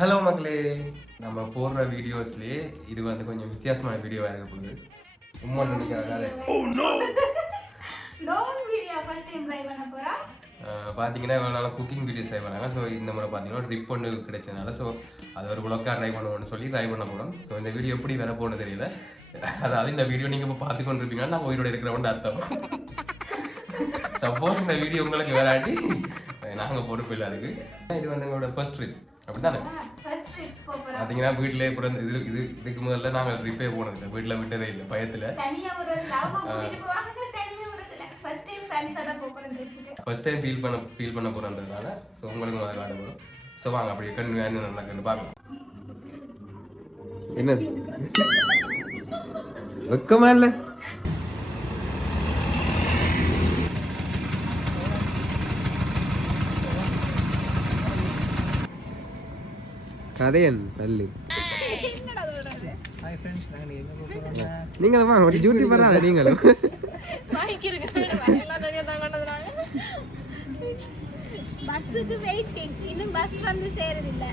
Hello மக்களே, நம்ம போடுற வீடியோஸ்லேயே இது வந்து கொஞ்சம் வித்தியாசமான வீடியோவாக இருக்க போகுது. உண்மை நினைக்கிறாங்க பார்த்தீங்கன்னா இவ்வளோ நாள் குக்கிங் வீடியோஸ் ட்ரை பண்ணாங்க. ஸோ இந்த முறை பார்த்தீங்கன்னா ட்ரிப் ஒன்று கிடைச்சதுனால ஸோ அது ஒரு குளோக்காக ட்ரை பண்ணுவோம்னு சொல்லி ட்ரை பண்ண போகிறோம். ஸோ இந்த வீடியோ எப்படி வர போகணும்னு தெரியல. அதாவது இந்த வீடியோ நீங்கள் இப்போ பார்த்து கொண்டு இருப்பீங்கன்னா நான் உயிரோடு இருக்கிறவன் அர்த்தம். சப்போஸ் இந்த வீடியோ உங்களுக்கு வேறாட்டி நாங்கள் பொறுப்பு இல்லை அதுக்கு. இது வந்து எங்களோட ஃபர்ஸ்ட் ட்ரிப் அப்படித்தானே பார்த்தீங்கன்னா வீட்டிலே பிறந்த இதுக்கு முதல்ல நாங்கள் ட்ரிப்பே போனதில்லை, வீட்டில் விட்டதே இல்லை பயத்தில். ஃபர்ஸ்ட் டைம் ஃபீல் பண்ண போகிறன்றதுனால ஸோ உங்களுக்கு முதல்ல காட்ட போகிறோம். ஸோ வாங்க அப்படியே கண்ணு என்ன நடக்குன்னு பார்க்கலாம். என்னது வெக்கமா இல்லை? கதையன் பல்லு நீங்களும் வாங்க ஒரு டியூட்டி பண்ணாத நீங்களும் பஸ்ஸுக்கு வெயிட்டிங், இன்னும் பஸ் வந்து சேரதில்ல.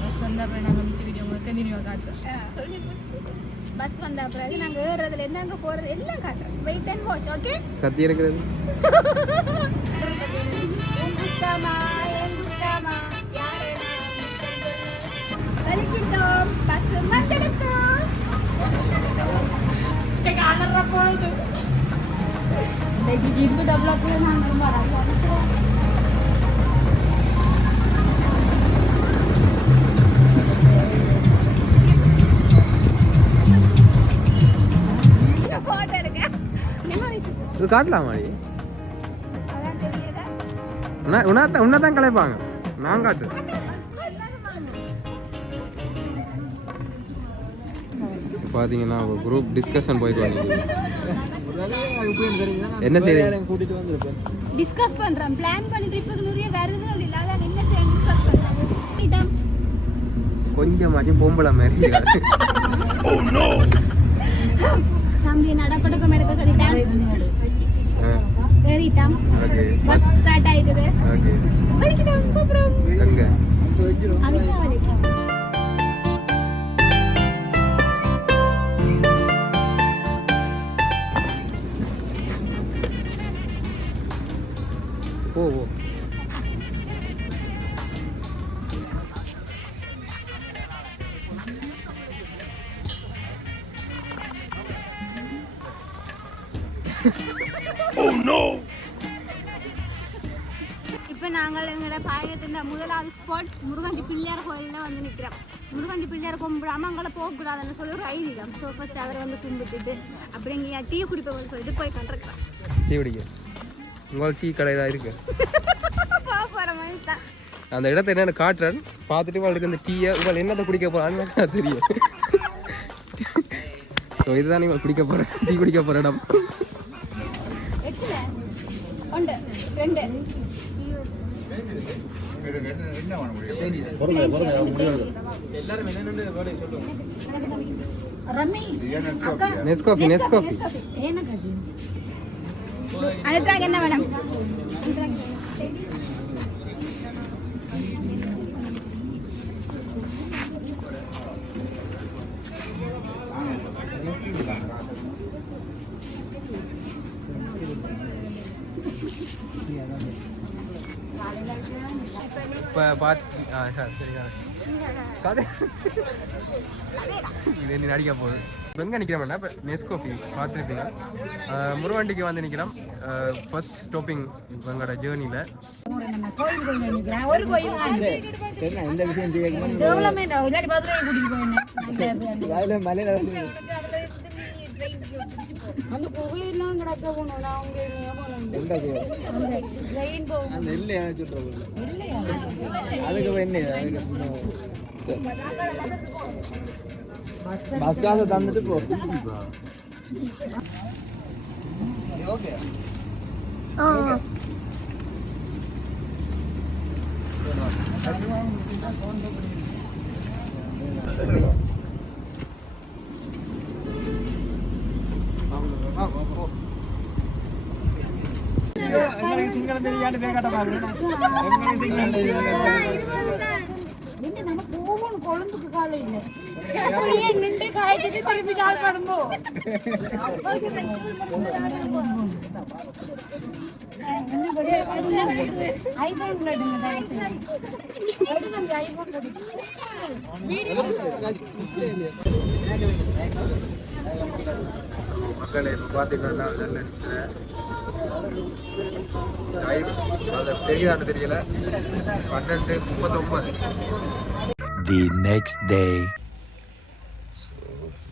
பஸ் வந்த அப்புறம் நாங்கள் மிச்ச வீடியோ உங்களுக்கு கண்டினியூவாக காட்டுறோம். பஸ் வந்த பிறகு நாங்கள் ஏறுறதுல என்ன அங்கே போகிறது எல்லாம் காட்டுறோம். Wait and watch. ஓகே சத்தியம் இருக்கிறது வெளிக்கிட்டோம், பஸ் வந்தெடுத்தோம். போகுது இது டெவலப்ல நாங்கள் ரொம்ப அழகாக போட்டோ எடுக்க மெமரிஸுக்கு இது காட்டலாமா? உன்னதான் கலைப்பாங்க, நான் காட்டு. பார்த்தீங்கன்னா குரூப் டிஸ்கஷன் போயிட்டு வந்தீங்க. என்ன செய்ய டிஸ்கஸ் பண்றோம், பிளான் பண்ணி ட்ரிப்புக்கு நிறைய வருது இல்ல, அதான் என்ன செய்ய டிஸ்கஸ் பண்றோம். கொஞ்சமாச்சும் பொம்பளை மாதிரி தம்பி நடப்படக்கம் எடுக்க சொல்லிட்டேன். ஏறிட்டான், பஸ் ஸ்டார்ட் ஆயிடுது. வலிக்கிட்டோம் போறோம் அங்க அவிசா வலிக்கும். ஓ இப்போ நாங்கள் எங்களோட பயணத்தின் முதலாவது ஸ்பாட் முருகண்டி பிள்ளையார் கோயிலில் வந்து நிற்கிறோம். முருகண்டி பிள்ளையார் கும்பிடாமல் அங்கே போகக்கூடாதுன்னு சொல்லி ஒரு ஐதீகம். ஸோ ஃபர்ஸ்ட் அவரை வந்து கும்பிட்டுட்டு அப்படி இங்கே டீ குடிப்போம்னு சொல்லிட்டு போய் பண்ணிருக்கிறோம். டீ குடிக்க உங்கள் டீ கடை தான் இருக்கு. போகிற மாதிரி தான் அந்த இடத்த என்னென்னு காட்டுறேன், பார்த்துட்டு உங்களுக்கு அந்த டீயை உங்கள் என்னத்தை குடிக்க போகிறான்னு தெரியும். ஸோ இதுதான் நீங்கள் குடிக்க போகிற டீ குடிக்க போகிற இடம். எத்தனை ஒன்று ரெண்டு நெஸ்காஃபி அதுக்காக என்ன வேணும்? இப்போ பார்த்து சரிங்க கதை இது நீ நடிக்க போகுது. இப்போ எங்கே நிற்கிறோம்னா இப்போ நெஸ்காஃபி பார்த்துருப்பீங்க. முருகண்டிக்கு வந்து நிற்கிறோம். ஃபர்ஸ்ட் ஸ்டாப்பிங் எங்களோட ஜேர்னியில் ஒரு கோயில் இந்த விஷயம் டெவலப்மெண்ட் இல்லாட்டி பார்த்துட்டு கூட்டிட்டு போயிருந்தேன். அந்த கோயிலாம் கிடக்க போகணும். நான் அவங்க ட்ரெயின் போகணும். அந்த இல்லையா சொல்றது அதுக்கு என்ன பஸ் காசை தந்துட்டு போ. ஓகே சிங்களம் தெரியாண்டு பேக்காட்ட பாக்குறேன். இல்லை அப்படியே நின்று காய்ச்சிட்டு திருப்பி கால் பண்ணும்போ ஐபோன் மக்கள் இப்போ பார்த்தீங்கன்னா தெரியாது தெரியல 12:39. The next day.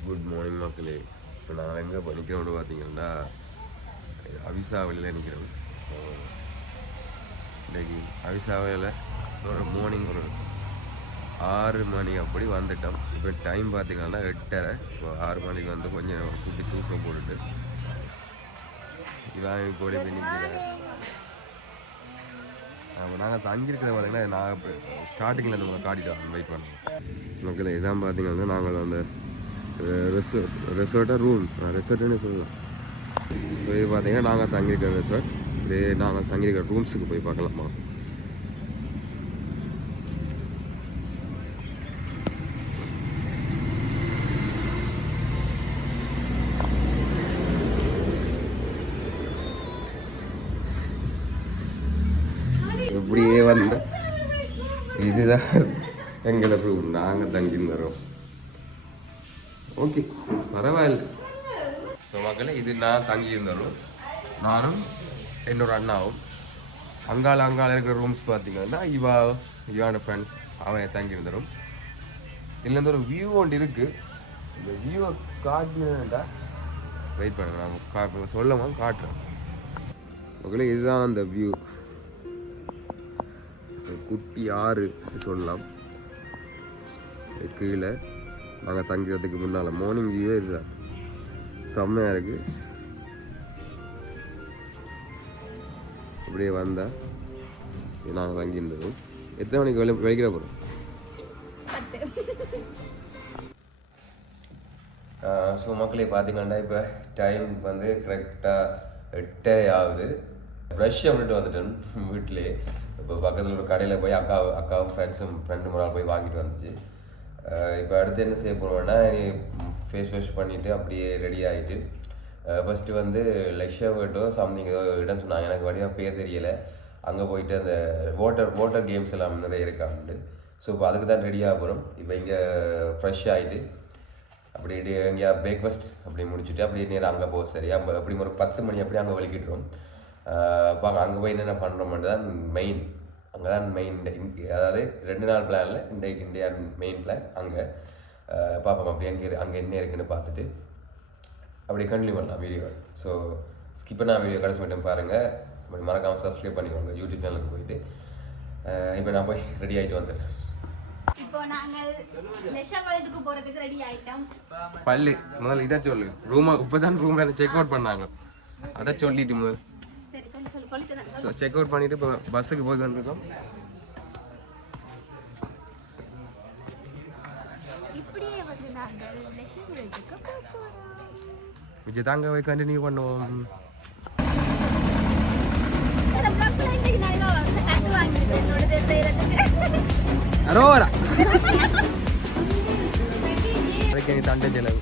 Good morning மக்களே. இப்போ நான் எங்கே நிற்கிறோம்னு பார்த்தீங்கன்னா அவிசாவளியில் நிற்கிறோம். இன்றைக்கி அவிசாவளியில் ஒரு மார்னிங் ஒரு 6 மணி அப்படி வந்துட்டோம். இப்போ டைம் பார்த்தீங்கன்னா 8:30. இப்போ 6 மணிக்கு வந்து கொஞ்சம் குட்டி தூக்கம் போட்டுட்டு இவன் போய் நிற்கிறேன். அப்போ நாங்கள் தங்கியிருக்கிற பார்த்தீங்கன்னா நான் இப்போ ஸ்டார்டிங்கில் நம்ம காட்டிட்டோம் வெயிட் பண்ணுவோம் மக்கள். இதான் பார்த்தீங்கன்னா நாங்கள் அந்த ரெசார்ட்டாக ரெசார்ட்டுன்னு சொல்லலாம். ஸோ இது பார்த்தீங்கன்னா நாங்கள் தங்கியிருக்கிற ரெசார்ட். இது நாங்கள் தங்கியிருக்கிற ரூம்ஸுக்கு போய் பார்க்கலாமா. இப்படியே வந்து இதுதான் எங்களை ரூம். நாங்கள் தங்கியிருந்தோம். ஓகே பரவாயில்ல. ஸோ மக்களே இது நான் தங்கியிருந்த ரூம். நானும் என்னோட அண்ணாவும் அங்கால இருக்கிற ரூம்ஸ் பார்த்தீங்கன்னா இவான ஃப்ரெண்ட்ஸ் அவன் தங்கியிருந்த ரூம். இதுலேருந்து ஒரு வியூ ஒன்று இருக்குது. இந்த வியூவை காட்டினா வெயிட் பண்ணுங்க, நான் சொல்லவும் காட்டுறேன் மக்களே. இதுதான் அந்த வியூ. குட்டி ஆறு சொல்லலாம். கீழே நாங்கள் தங்கிறதுக்கு முன்னால் மார்னிங் வியூவே இதுதான். செம்மையாக இருக்குது. அப்படியே வந்தால் நாங்கள் தங்கியிருந்தோம். எத்தனை மணிக்கு வெளிக்கிற போகிறோம்? ஸோ மக்களே பார்த்தீங்கன்னா இப்போ டைம் வந்து கரெக்டாக 8:30 ஆகுது. ப்ரஷ் அப்படின்ட்டு வந்துட்டேன் வீட்டிலே. இப்போ பக்கத்தில் ஒரு கடையில் போய் அக்காவும் ஃப்ரெண்டு முறை போய் வாங்கிட்டு வந்துச்சு. இப்போ அடுத்து என்ன செய்ய போகிறோம்னா ஃபேஸ் வாஷ் பண்ணிவிட்டு அப்படியே ரெடி ஆகிட்டு ஃபஸ்ட்டு வந்து லெக்ஷர்வேட்டோ சம்திங் ஏதோ இடம் சொன்னாங்க. எனக்கு வழியாக பேர் தெரியலை. அங்கே போயிட்டு அந்த வாட்டர் கேம்ஸ் எல்லாம் நிறைய இருக்காண்டு. ஸோ இப்போ அதுக்கு தான் ரெடியாக போகிறோம். இப்போ இங்கே ஃப்ரெஷ் ஆகிட்டு அப்படி இங்கே பிரேக்ஃபாஸ்ட் அப்படி முடிச்சுட்டு அப்படியே நேரம் அங்கே போக சரியா அப்படி ஒரு 10 மணி அப்படி அங்கே வலிக்கிட்டுரும். பாங்க அங்கே போய் என்னென்ன பண்ணுறோம்னு தான் மெயின். அங்கே தான் மெயின். அதாவது 2 நாள் பிளானில் இந்தியா மெயின் பிளான் அங்கே பார்ப்போம். அப்படி அங்கே என்ன இருக்குன்னு பார்த்துட்டு அப்படியே கண்டினியூ பண்ணலாம் வீடியோ. ஸோ ஸ்கிப் பண்ணால் வீடியோ கடைசி மட்டும் பாருங்கள். அப்படி மறக்காமல் சப்ஸ்கிரைப் பண்ணிக்கோங்க யூடியூப் சேனலுக்கு போயிட்டு. இப்போ நான் போய் ரெடி ஆகிட்டு வந்துடுறேன். இப்போ நாங்கள் நெஷாவதுக்கு போறதுக்கு ரெடி ஆயிட்டோம். பல்லு முதல்ல இதான் சொல்லு. ரூமை இப்போதான் ரூமில் செக் அவுட் பண்ணாங்க. அதான் சொல்லிட்டு முதல் சரி சொல்லிட்டு ஸோ செக் அவுட் பண்ணிட்டு இப்போ பஸ்ஸுக்கு போய் கொண்டிருக்கோம். இப்படியே வந்து நாங்கள் நெஷாவதுக்கு போறோம். விஜய் தாங்க போய் கண்டினியூ பண்ணுவோம். அரோரா அதுக்கு நீ தண்டை செலவு